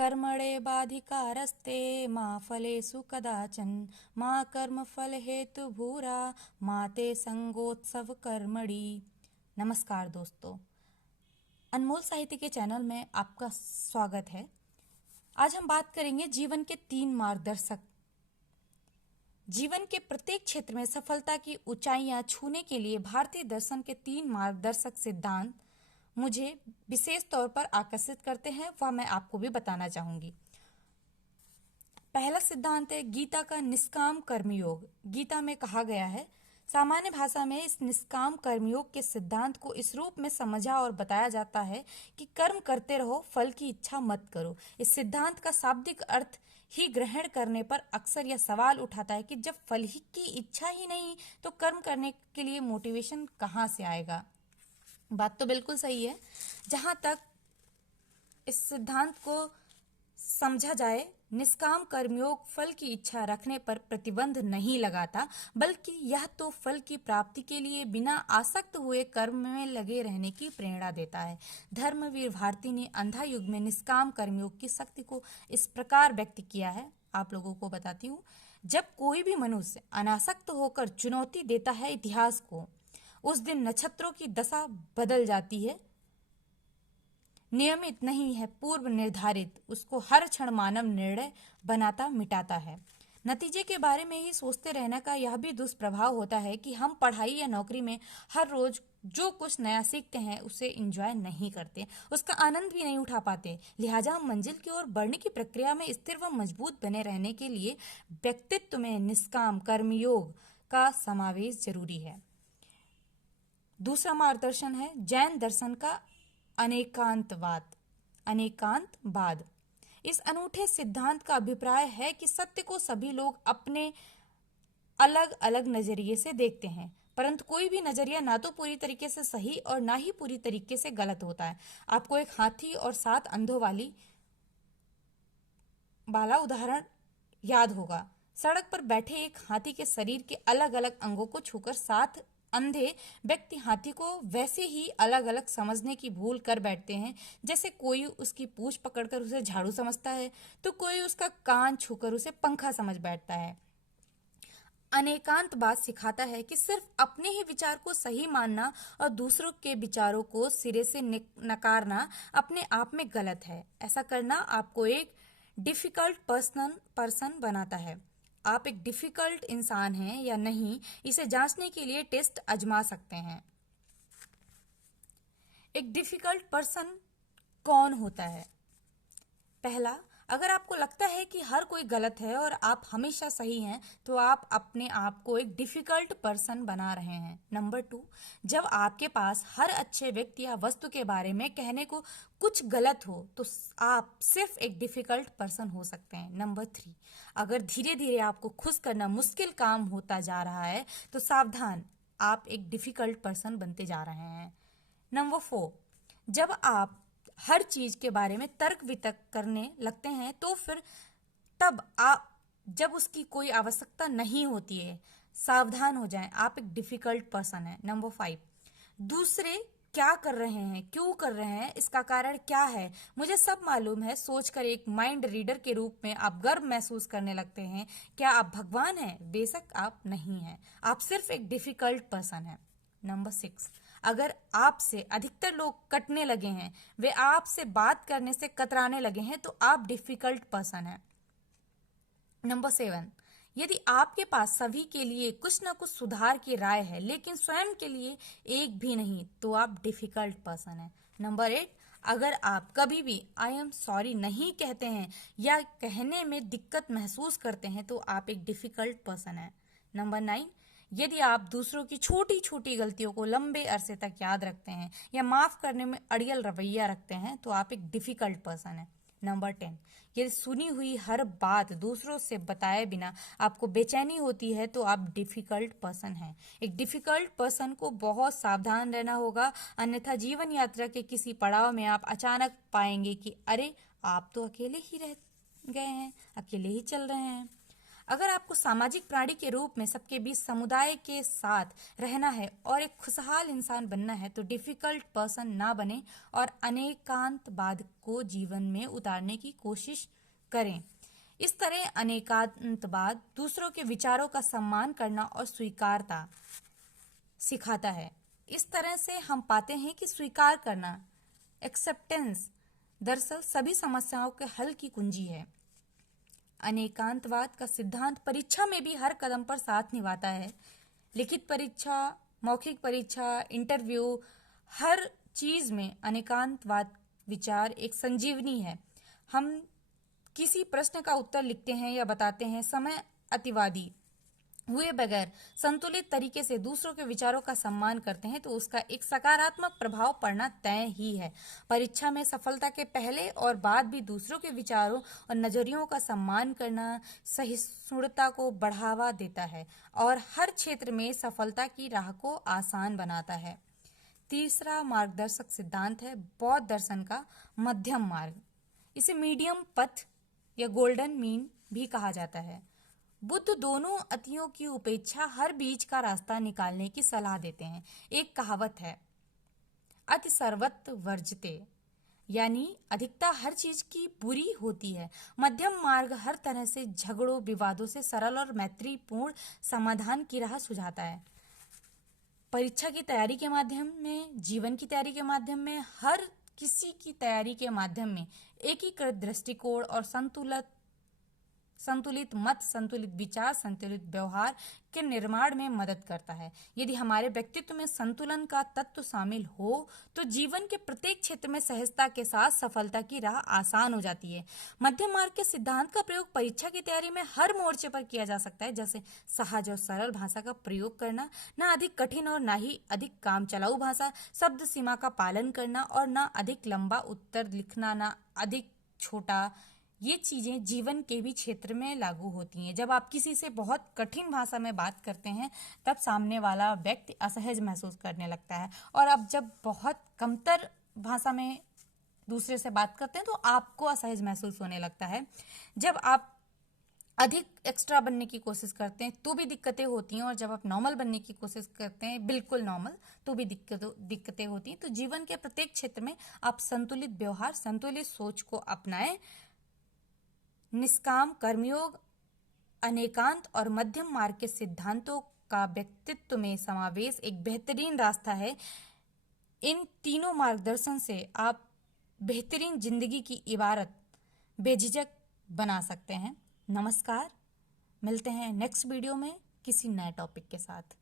कर्मणेवाधिकारस्ते मा फलेषु कदाचन मा कर्मफल हेतुभूरा मा ते संगोत्सव कर्मणि। नमस्कार दोस्तों, अनमोल साहित्य के चैनल में आपका स्वागत है। आज हम बात करेंगे जीवन के 3 मार्गदर्शक। जीवन के प्रत्येक क्षेत्र में सफलता की ऊंचाइयां छूने के लिए भारतीय दर्शन के 3 मार्गदर्शक सिद्धांत मुझे विशेष तौर पर आकर्षित करते हैं, वह मैं आपको भी बताना चाहूंगी। पहला सिद्धांत है गीता का निष्काम कर्मयोग। गीता में कहा गया है, सामान्य भाषा में इस निष्काम कर्मयोग के सिद्धांत को इस रूप में समझा और बताया जाता है कि कर्म करते रहो, फल की इच्छा मत करो। इस सिद्धांत का शाब्दिक अर्थ ही ग्रहण करने पर अक्सर यह सवाल उठाता है कि जब फल ही की इच्छा ही नहीं तो कर्म करने के लिए मोटिवेशन कहाँ से आएगा। बात तो बिल्कुल सही है। जहां तक इस सिद्धांत को समझा जाए, निष्काम कर्मयोग फल की इच्छा रखने पर प्रतिबंध नहीं लगाता, बल्कि यह तो फल की प्राप्ति के लिए बिना आसक्त हुए कर्म में लगे रहने की प्रेरणा देता है। धर्मवीर भारती ने अंधा युग में निष्काम कर्मयोग की शक्ति को इस प्रकार व्यक्त किया है, आप लोगों को बताती हूँ। जब कोई भी मनुष्य अनासक्त होकर चुनौती देता है इतिहास को, उस दिन नक्षत्रों की दशा बदल जाती है। नियमित नहीं है, पूर्व निर्धारित, उसको हर क्षण मानव निर्णय बनाता मिटाता है। नतीजे के बारे में ही सोचते रहने का यह भी दुष्प्रभाव होता है कि हम पढ़ाई या नौकरी में हर रोज जो कुछ नया सीखते हैं उसे एंजॉय नहीं करते, उसका आनंद भी नहीं उठा पाते। लिहाजा हम मंजिल की ओर बढ़ने की प्रक्रिया में स्थिर व मजबूत बने रहने के लिए व्यक्तित्व में निष्काम कर्मयोग का समावेश जरूरी है। दूसरा मार्गदर्शन है जैन दर्शन का अनेकांतवाद। इस अनूठे सिद्धांत का अभिप्राय है कि सत्य को सभी लोग अपने अलग अलग नजरिए से देखते हैं, परंतु कोई भी नजरिया ना तो पूरी तरीके से सही और ना ही पूरी तरीके से गलत होता है। आपको एक हाथी और 7 अंधों वाला उदाहरण याद होगा। सड़क पर बैठे एक हाथी के शरीर के अलग अलग अंगों को छूकर 7 अंधे व्यक्ति हाथी को वैसे ही अलग अलग समझने की भूल कर बैठते हैं। जैसे कोई उसकी पूंछ पकड़कर उसे झाड़ू समझता है तो कोई उसका कान छूकर उसे पंखा समझ बैठता है। अनेकांतवाद सिखाता है कि सिर्फ अपने ही विचार को सही मानना और दूसरों के विचारों को सिरे से नकारना अपने आप में गलत है। ऐसा करना आपको एक डिफिकल्ट पर्सन बनाता है। आप एक डिफिकल्ट इंसान हैं या नहीं, इसे जांचने के लिए टेस्ट आजमा सकते हैं। एक डिफिकल्ट पर्सन कौन होता है? पहला, अगर आपको लगता है कि हर कोई गलत है और आप हमेशा सही हैं, तो आप अपने आप को एक डिफिकल्ट पर्सन बना रहे हैं। नंबर 2, जब आपके पास हर अच्छे व्यक्ति या वस्तु के बारे में कहने को कुछ गलत हो तो आप सिर्फ एक डिफिकल्ट पर्सन हो सकते हैं। नंबर 3, अगर धीरे धीरे आपको खुश करना मुश्किल काम होता जा रहा है तो सावधान, आप एक डिफिकल्ट पर्सन बनते जा रहे हैं। नंबर 4, जब आप हर चीज के बारे में तर्क वितर्क करने लगते हैं तो फिर तब आप जब उसकी कोई आवश्यकता नहीं होती है, सावधान हो जाएं, आप एक डिफिकल्ट पर्सन है। नंबर 5, दूसरे क्या कर रहे हैं, क्यों कर रहे हैं, इसका कारण क्या है, मुझे सब मालूम है सोचकर एक माइंड रीडर के रूप में आप गर्व महसूस करने लगते हैं। क्या आप भगवान हैं? बेशक आप नहीं हैं, आप सिर्फ एक डिफिकल्ट पर्सन हैं। नंबर 6, अगर आपसे अधिकतर लोग कटने लगे हैं, वे आपसे बात करने से कतराने लगे हैं, तो आप डिफिकल्ट पर्सन हैं। नंबर 7, यदि आपके पास सभी के लिए कुछ ना कुछ सुधार की राय है लेकिन स्वयं के लिए एक भी नहीं, तो आप डिफिकल्ट पर्सन हैं। नंबर 8, अगर आप कभी भी आई एम सॉरी नहीं कहते हैं या कहने में दिक्कत महसूस करते हैं, तो आप एक डिफिकल्ट पर्सन हैं। नंबर 9, यदि आप दूसरों की छोटी छोटी गलतियों को लंबे अरसे तक याद रखते हैं या माफ करने में अड़ियल रवैया रखते हैं, तो आप एक डिफिकल्ट पर्सन हैं। नंबर 10, यदि सुनी हुई हर बात दूसरों से बताए बिना आपको बेचैनी होती है, तो आप डिफिकल्ट पर्सन हैं। एक डिफिकल्ट पर्सन को बहुत सावधान रहना होगा, अन्यथा जीवन यात्रा के किसी पड़ाव में आप अचानक पाएंगे कि अरे, आप तो अकेले ही रह गए हैं, अकेले ही चल रहे हैं। अगर आपको सामाजिक प्राणी के रूप में सबके बीच समुदाय के साथ रहना है और एक खुशहाल इंसान बनना है तो डिफिकल्ट पर्सन ना बने और अनेकांतवाद को जीवन में उतारने की कोशिश करें। इस तरह अनेकांतवाद दूसरों के विचारों का सम्मान करना और स्वीकारता सिखाता है। इस तरह से हम पाते हैं कि स्वीकार करना, एक्सेप्टेंस, दरअसल सभी समस्याओं के हल की कुंजी है। अनेकांतवाद का सिद्धांत परीक्षा में भी हर कदम पर साथ निभाता है। लिखित परीक्षा, मौखिक परीक्षा, इंटरव्यू, हर चीज में अनेकांतवाद विचार एक संजीवनी है। हम किसी प्रश्न का उत्तर लिखते हैं या बताते हैं समय अतिवादी हुए बगैर संतुलित तरीके से दूसरों के विचारों का सम्मान करते हैं तो उसका एक सकारात्मक प्रभाव पड़ना तय ही है। परीक्षा में सफलता के पहले और बाद भी दूसरों के विचारों और नजरियों का सम्मान करना सहिष्णुता को बढ़ावा देता है और हर क्षेत्र में सफलता की राह को आसान बनाता है। तीसरा मार्गदर्शक सिद्धांत है बौद्ध दर्शन का मध्यम मार्ग। इसे मीडियम पथ या गोल्डन मीन भी कहा जाता है। बुद्ध दोनों अतियों की उपेक्षा, हर बीच का रास्ता निकालने की सलाह देते हैं। एक कहावत है, अति सर्वत्र वर्जते, यानी अधिकता हर चीज की बुरी होती है। मध्यम मार्ग हर तरह से झगड़ों विवादों से सरल और मैत्रीपूर्ण समाधान की राह सुझाता है। परीक्षा की तैयारी के माध्यम में, जीवन की तैयारी के माध्यम में, हर किसी की तैयारी के माध्यम में एकीकृत दृष्टिकोण और संतुलित मत, संतुलित विचार, संतुलित व्यवहार के निर्माण में मदद करता है। यदि हमारे व्यक्तित्व में संतुलन का तत्व शामिल हो तो जीवन के प्रत्येक क्षेत्र में सहजता के साथ सफलता की राह आसान हो जाती है। मध्यम मार्ग के सिद्धांत का प्रयोग परीक्षा की तैयारी में हर मोर्चे पर किया जा सकता है, जैसे सहज और सरल भाषा का प्रयोग करना, ना अधिक कठिन और ना ही अधिक काम चलाऊ भाषा, शब्द सीमा का पालन करना और ना अधिक लंबा उत्तर लिखना, ना अधिक छोटा। ये चीजें जीवन के भी क्षेत्र में लागू होती हैं। जब आप किसी से बहुत कठिन भाषा में बात करते हैं तब सामने वाला व्यक्ति असहज महसूस करने लगता है, और अब जब बहुत कमतर भाषा में दूसरे से बात करते हैं तो आपको असहज महसूस होने लगता है। जब आप अधिक एक्स्ट्रा बनने की कोशिश करते हैं तो भी दिक्कतें होती हैं, और जब आप नॉर्मल बनने की कोशिश करते हैं, बिल्कुल नॉर्मल, तो भी दिक्कतें होती हैं। तो जीवन के प्रत्येक क्षेत्र में आप संतुलित व्यवहार, संतुलित सोच को अपनाएं। निष्काम कर्मयोग, अनेकांत और मध्यम मार्ग के सिद्धांतों का व्यक्तित्व में समावेश एक बेहतरीन रास्ता है। इन तीनों मार्गदर्शन से आप बेहतरीन जिंदगी की इबारत बेझिझक बना सकते हैं। नमस्कार, मिलते हैं नेक्स्ट वीडियो में किसी नए टॉपिक के साथ।